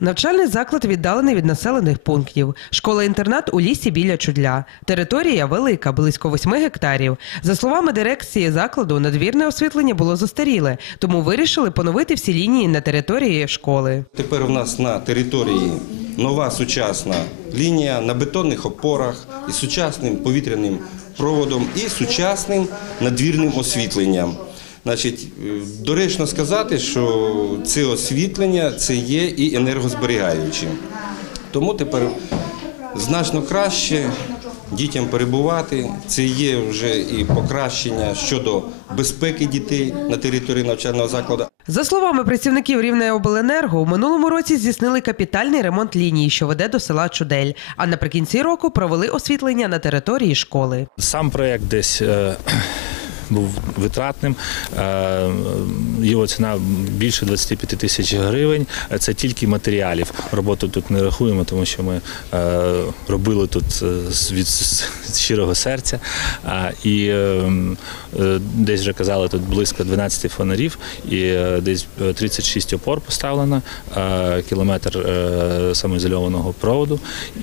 Навчальний заклад віддалений від населених пунктів. Школа-інтернат у лісі біля Чудля. Територія велика, близько 8 гектарів. За словами дирекції закладу, надвірне освітлення було застаріле, тому вирішили поновити всі лінії на території школи. Тепер у нас на території нова сучасна лінія на бетонних опорах із сучасним повітряним проводом і сучасним надвірним освітленням. Значить, е, доречно сказати, що це освітлення це є і енергозберігаючим. Тому тепер значно краще дітям перебувати. Це є вже і покращення щодо безпеки дітей на території навчального закладу. За словами працівників Рівнеобленерго, у минулому році здійснили капітальний ремонт лінії, що веде до села Чудель. А наприкінці року провели освітлення на території школи. Сам проєкт десь е, був витратним. Е, Його ціна більше 25 тисяч гривень. Це тільки матеріалів. Роботу тут не рахуємо, тому що ми е, робили тут е, від щирого серця. І е, е, десь вже казали, тут близько 12 фонарів, і десь е, 36 опор поставлено, кілометр самоізольованого проводу.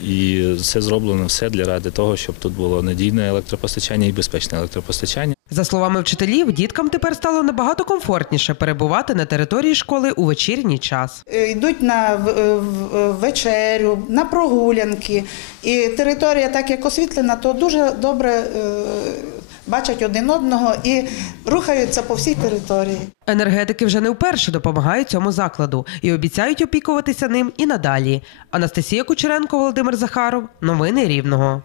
І це зроблено все для ради того, щоб тут було надійне електропостачання і безпечне електропостачання. За словами вчителів, діткам тепер стало набагато комфортніше перебувати на території школи у вечірній час. Е, йдуть на в- е, вечерю, на прогулянки. І територія, так як освітлена, то дуже добре е, бачать один одного і рухаються по всій території. Енергетики вже не вперше допомагають цьому закладу і обіцяють опікуватися ним і надалі. Анастасія Кучеренко, Володимир Захаров. Новини Рівного.